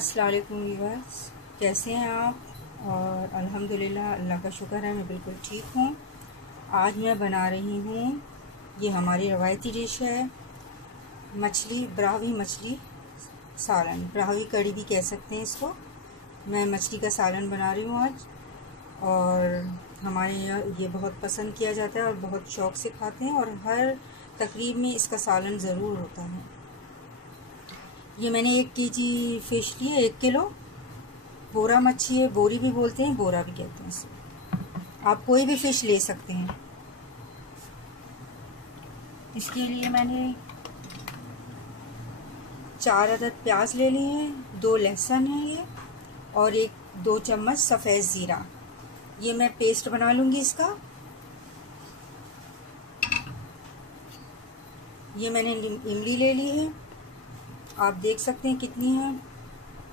अस्सलाम वालेकुम व्यूअर्स, कैसे हैं आप? और अल्हम्दुलिल्लाह, अल्लाह का शुक्र है मैं बिल्कुल ठीक हूँ। आज मैं बना रही हूँ, ये हमारी रवायती डिश है, मछली ब्रावी मछली सालन, ब्रावी कड़ी भी कह सकते हैं इसको। मैं मछली का सालन बना रही हूँ आज, और हमारे यहाँ ये बहुत पसंद किया जाता है और बहुत शौक़ से खाते हैं, और हर तकरीब में इसका सालन ज़रूर होता है। ये मैंने 1 केजी फ़िश ली है, 1 किलो। बोरा मच्छी है, बोरी भी बोलते हैं, बोरा भी कहते हैं इसे। आप कोई भी फ़िश ले सकते हैं। इसके लिए मैंने 4 अदद प्याज ले लिए हैं, 2 लहसुन है ये, और 2 चम्मच सफ़ेद ज़ीरा। ये मैं पेस्ट बना लूँगी इसका। ये मैंने इमली ले ली है, आप देख सकते हैं कितनी है,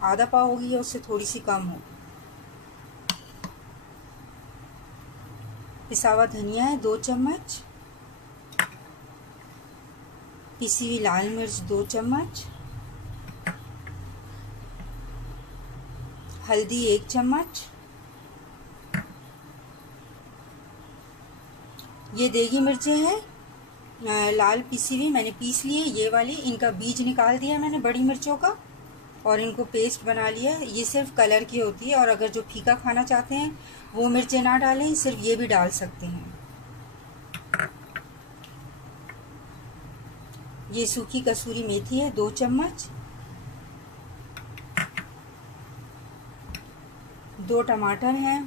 आधा पाव होगी या उससे थोड़ी सी कम होगी। पिसा हुआ धनिया है 2 चम्मच, पिसी हुई लाल मिर्च 2 चम्मच, हल्दी 1 चम्मच, ये देगी मिर्चें हैं लाल पिसी हुई, मैंने पीस ली है ये वाली। इनका बीज निकाल दिया मैंने बड़ी मिर्चों का, और इनको पेस्ट बना लिया है। ये सिर्फ कलर की होती है, और अगर जो फीका खाना चाहते हैं वो मिर्चें ना डालें, सिर्फ ये भी डाल सकते हैं। ये सूखी कसूरी मेथी है 2 चम्मच, 2 टमाटर हैं।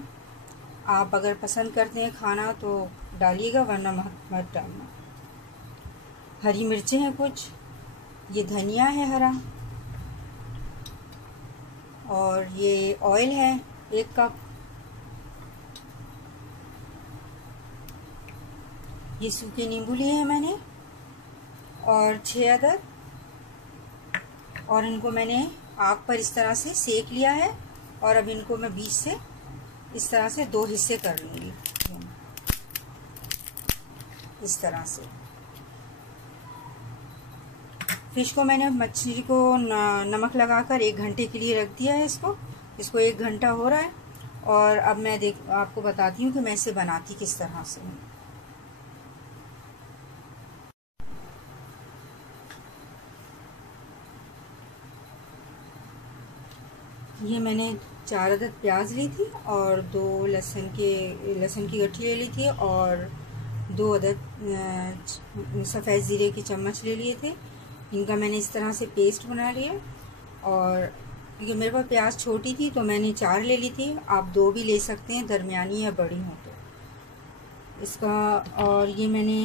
आप अगर पसंद करते हैं खाना तो डालिएगा, वरना मत डालना। हरी मिर्चें हैं कुछ, ये धनिया है हरा, और ये ऑयल है 1 कप, ये सूखे नींबू लिए हैं मैंने, और 6 अदद, और इनको मैंने आग पर इस तरह से सेक लिया है। और अब इनको मैं बीच से इस तरह से 2 हिस्से कर लूँगी, इस तरह से। फ़िश को मैंने मछली को नमक लगाकर 1 घंटे के लिए रख दिया है। इसको 1 घंटा हो रहा है, और अब मैं आपको बताती हूँ कि मैं इसे बनाती किस तरह से हूँ। ये मैंने 4 अदद प्याज ली थी, और 2 लहसुन की गट्ठी ले ली थी, और 2 अदद सफ़ेद ज़ीरे के चम्मच ले लिए थे। इनका मैंने इस तरह से पेस्ट बना लिया। और क्योंकि मेरे पास प्याज छोटी थी तो मैंने 4 ले ली थी, आप 2 भी ले सकते हैं, दरमियानी या बड़ी हो तो इसका। और ये मैंने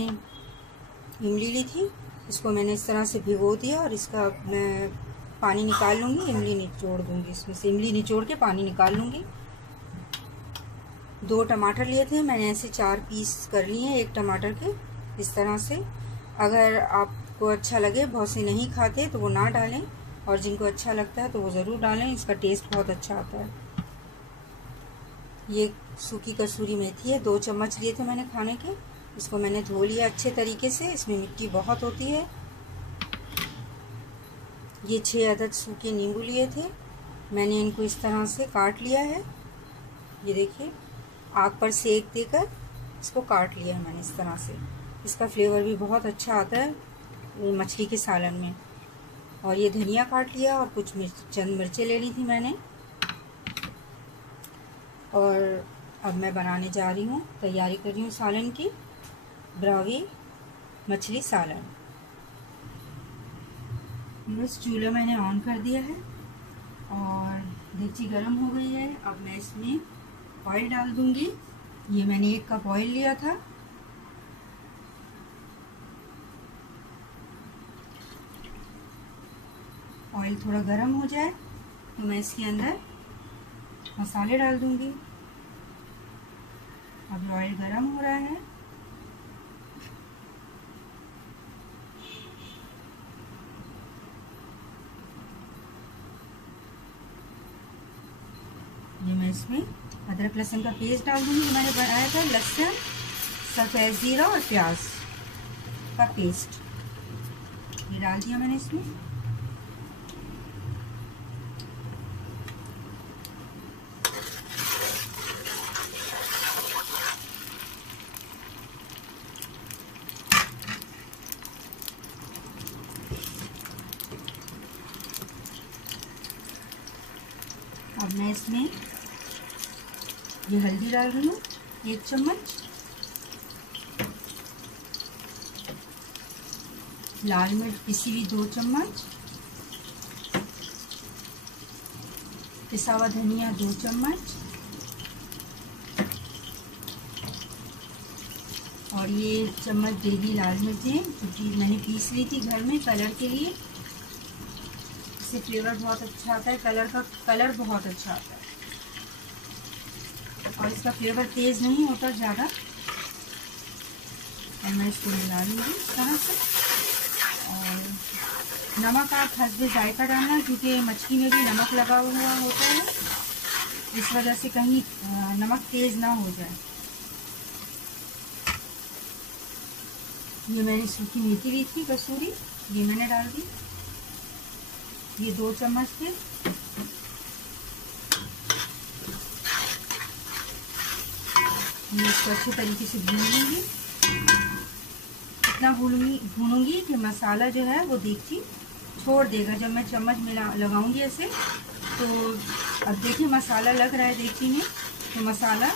इमली ली थी, इसको मैंने इस तरह से भिगो दिया, और इसका मैं पानी निकाल लूँगी, इमली निचोड़ दूँगी, इसमें से इमली निचोड़ के पानी निकाल लूँगी। 2 टमाटर लिए थे मैंने, ऐसे 4 पीस कर लिए हैं 1 टमाटर के, इस तरह से। अगर आपको अच्छा लगे, बहुत से नहीं खाते तो वो ना डालें, और जिनको अच्छा लगता है तो वो ज़रूर डालें, इसका टेस्ट बहुत अच्छा आता है। ये सूखी कसूरी मेथी है, 2 चम्मच लिए थे मैंने खाने के, इसको मैंने धो लिया अच्छे तरीके से, इसमें मिट्टी बहुत होती है। ये 6 अदद सूखे नींबू लिए थे, मैंने इनको इस तरह से काट लिया है। ये देखिए, आग पर सेक देकर इसको काट लिया है मैंने इस तरह से। इसका फ्लेवर भी बहुत अच्छा आता है मछली के सालन में। और ये धनिया काट लिया, और कुछ चंद मिर्चें ले ली थी मैंने। और अब मैं बनाने जा रही हूँ, तैयारी कर रही हूँ सालन की, ब्रावी मछली सालन। बस चूल्हा मैंने ऑन कर दिया है, और देगची गर्म हो गई है। अब मैं इसमें ऑयल डाल दूँगी। ये मैंने 1 कप ऑयल लिया था। ऑयल थोड़ा गर्म हो जाए तो मैं इसके अंदर मसाले डाल दूँगी। अब ऑयल गर्म हो रहा है, ये मैं इसमें अदरक लहसुन का पेस्ट डाल दूँगी। मैंने बनाया था लहसुन, सफ़ेद ज़ीरा और प्याज का पेस्ट, ये डाल दिया मैंने इसमें। मैं इसमें ये हल्दी डाल रही हूँ 1 चम्मच, लाल मिर्च पिसी हुई 2 चम्मच, पिसा हुआ धनिया 2 चम्मच, और ये 1 चम्मच देगी लाल मिर्चें, क्योंकि मैंने पीस ली थी घर में कलर के लिए। इससे फ्लेवर बहुत अच्छा आता है, कलर बहुत अच्छा आता है और इसका फ्लेवर तेज़ नहीं होता ज़्यादा। और मैं इसको मिला लूँगी इस तरह से। और नमक आप हस्बे जायका डालना, क्योंकि मछली में भी नमक लगा हुआ होता है, इस वजह से कहीं नमक तेज़ ना हो जाए। ये मैंने सूखी मेथी ली थी कसूरी, ये मैंने डाल दी, ये 2 चम्मच थे। ये इसको अच्छे तरीके से भून लूँगी। इतना भूनूंगी कि मसाला जो है वो देगची छोड़ देगा। जब मैं चम्मच लगाऊंगी ऐसे, तो अब देखिए मसाला लग रहा है देगची में, तो मसाला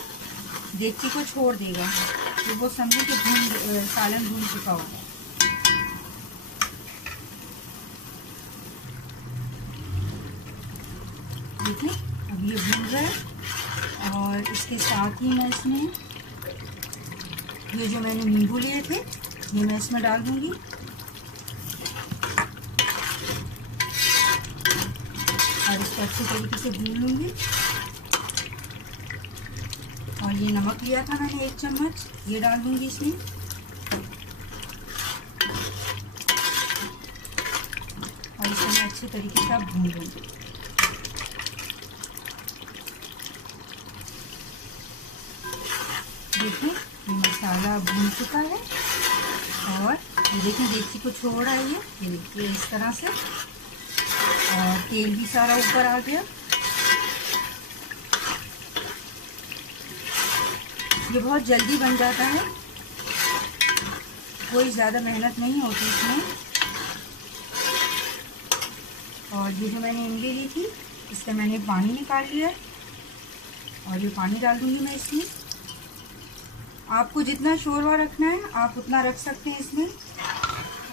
देगची को छोड़ देगा, तो वो समझो कि सालन भून चुका होगा। देखिए अब ये भून रहा है। और इसके साथ ही मैं इसमें ये जो मैंने नींबू लिए थे ये मैं इसमें डाल दूंगी। और इसको अच्छे तरीके से भून लूँगी। और ये नमक लिया था मैंने 1 चम्मच, ये डाल दूंगी इसमें। और इसको मैं अच्छे तरीके से भून लूँगी। देखिए ये मसाला भून चुका है और ये देखिए देगची को छोड़ रहा है ये देखिए इस तरह से। और तेल भी सारा ऊपर आ गया। ये बहुत जल्दी बन जाता है, कोई ज़्यादा मेहनत नहीं होती इसमें। और ये जो मैंने इमली ली थी इससे मैंने पानी निकाल लिया और ये पानी डाल दूँगी मैं इसमें। आपको जितना शोरवा रखना है आप उतना रख सकते हैं इसमें।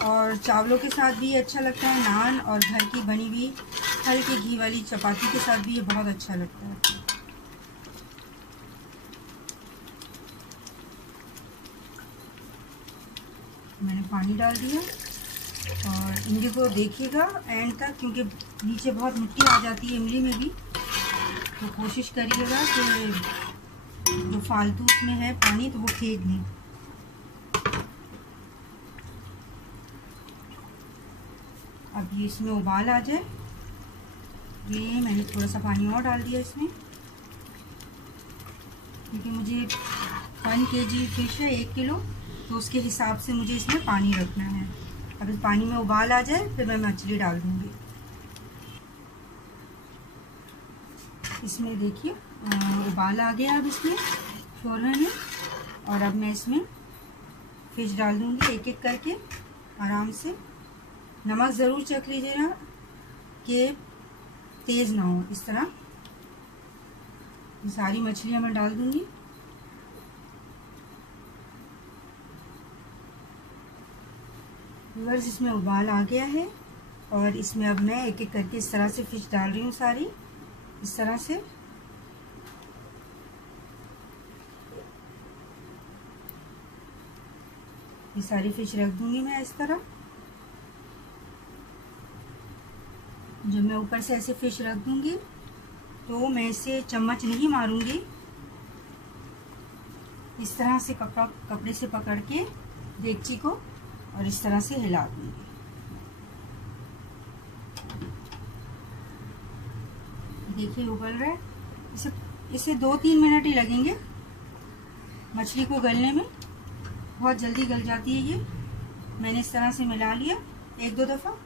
और चावलों के साथ भी अच्छा लगता है, नान और घर की बनी हुई हल्की घी वाली चपाती के साथ भी ये बहुत अच्छा लगता है। मैंने पानी डाल दिया और इमली को देखिएगा एंड तक, क्योंकि नीचे बहुत मिट्टी आ जाती है इमली में भी, तो कोशिश करिएगा कि जो फालतू उसमें है पानी तो वो फेंक दें। अब ये इसमें उबाल आ जाए, ये मैंने थोड़ा सा पानी और डाल दिया इसमें, क्योंकि मुझे 1 kg फिश है 1 किलो, तो उसके हिसाब से मुझे इसमें पानी रखना है। अब इस पानी में उबाल आ जाए फिर मैं मछली डाल दूँगी इसमें। देखिए उबाल आ गया अब इसमें शोरवे में। और अब मैं इसमें फिश डाल दूँगी एक एक करके आराम से। नमक ज़रूर चख लीजिएगा कि तेज़ ना हो। इस तरह सारी मछलियाँ मैं डाल दूँगी। व्यूअर्स इसमें उबाल आ गया है और इसमें अब मैं एक एक करके इस तरह से फिश डाल रही हूँ सारी, इस तरह से। ये सारी फिश रख दूंगी मैं इस तरह। जब मैं ऊपर से ऐसे फिश रख दूंगी तो मैं इसे चम्मच नहीं मारूंगी, इस तरह से कपड़े से पकड़ के देगची को और इस तरह से हिला दूंगी। देखिए उबल रहा है। इसे 2-3 मिनट ही लगेंगे मछली को गलने में, बहुत जल्दी गल जाती है ये। मैंने इस तरह से मिला लिया 1-2 दफ़ा।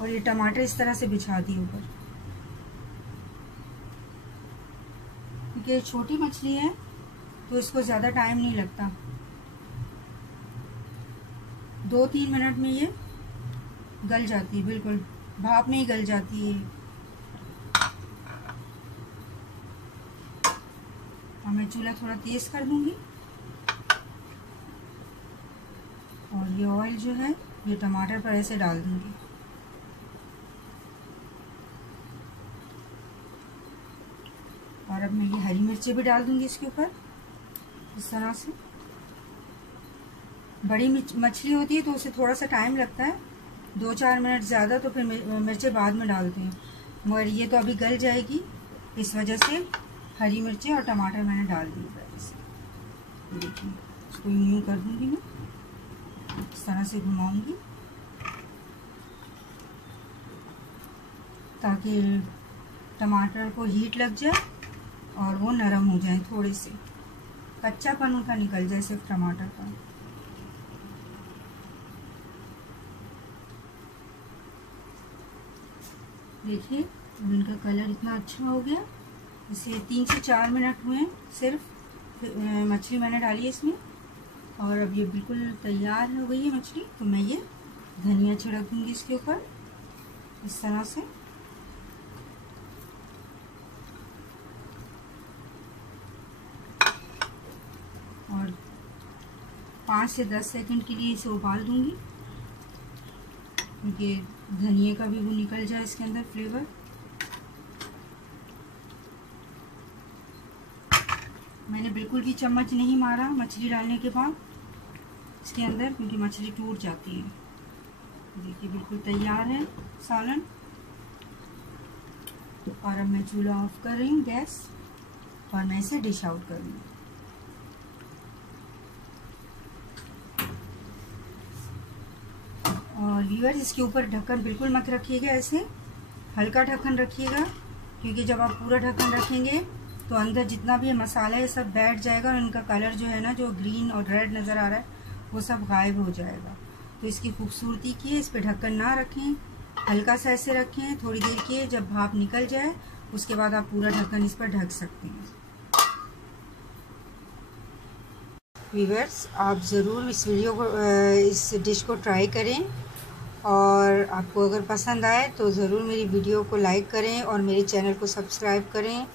और ये टमाटर इस तरह से बिछा दिए ऊपर, क्योंकि छोटी मछली है तो इसको ज़्यादा टाइम नहीं लगता, 2-3 मिनट में ये गल जाती है, बिल्कुल भाप में ही गल जाती है। और मैं चूल्हा थोड़ा तेज़ कर दूंगी और ये ऑयल जो है ये टमाटर पर ऐसे डाल दूंगी। और अब मैं ये हरी मिर्ची भी डाल दूंगी इसके ऊपर इस तरह से। बड़ी मछली होती है तो उसे थोड़ा सा टाइम लगता है, 2-4 मिनट ज़्यादा, तो फिर मिर्चें बाद में डालते हैं, मगर ये तो अभी गल जाएगी, इस वजह से हरी मिर्ची और टमाटर मैंने डाल दिए पहले से। देखिए इसको यूँ कर दूँगी मैं, इस तरह से घुमाऊँगी ताकि टमाटर को हीट लग जाए और वो नरम हो जाए, थोड़े से कच्चापन उनका निकल जाए सिर्फ टमाटर का। देखिए अब इनका कलर इतना अच्छा हो गया। इसे 3 से 4 मिनट हुए सिर्फ मछली मैंने डाली है इसमें, और अब ये बिल्कुल तैयार हो गई है मछली। तो मैं ये धनिया छिड़क दूँगी इसके ऊपर इस तरह से। और 5 से 10 सेकंड के लिए इसे उबाल दूँगी, क्योंकि धनिया का भी वो निकल जाए इसके अंदर फ्लेवर। मैंने बिल्कुल भी चम्मच नहीं मारा मछली डालने के बाद इसके अंदर, क्योंकि मछली टूट जाती है। देखिए बिल्कुल तैयार है सालन। और अब मैं चूल्हा ऑफ कर रही हूँ गैस, और मैं इसे डिश आउट करूँगी। और व्यूअर्स इसके ऊपर ढक्कन बिल्कुल मत रखिएगा, ऐसे हल्का ढक्कन रखिएगा, क्योंकि जब आप पूरा ढक्कन रखेंगे तो अंदर जितना भी मसाला है सब बैठ जाएगा और इनका कलर जो है ना, जो ग्रीन और रेड नज़र आ रहा है, वो सब गायब हो जाएगा। तो इसकी खूबसूरती की है, इस पर ढक्कन ना रखें, हल्का सा ऐसे रखें थोड़ी देर के, जब भाप निकल जाए उसके बाद आप पूरा ढक्कन इस पर ढक सकते हैं। व्यूअर्स आप ज़रूर इस वीडियो को, इस डिश को ट्राई करें, और आपको अगर पसंद आए तो ज़रूर मेरी वीडियो को लाइक करें और मेरे चैनल को सब्सक्राइब करें,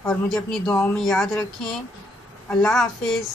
और मुझे अपनी दुआओं में याद रखें। अल्लाह हाफिज़।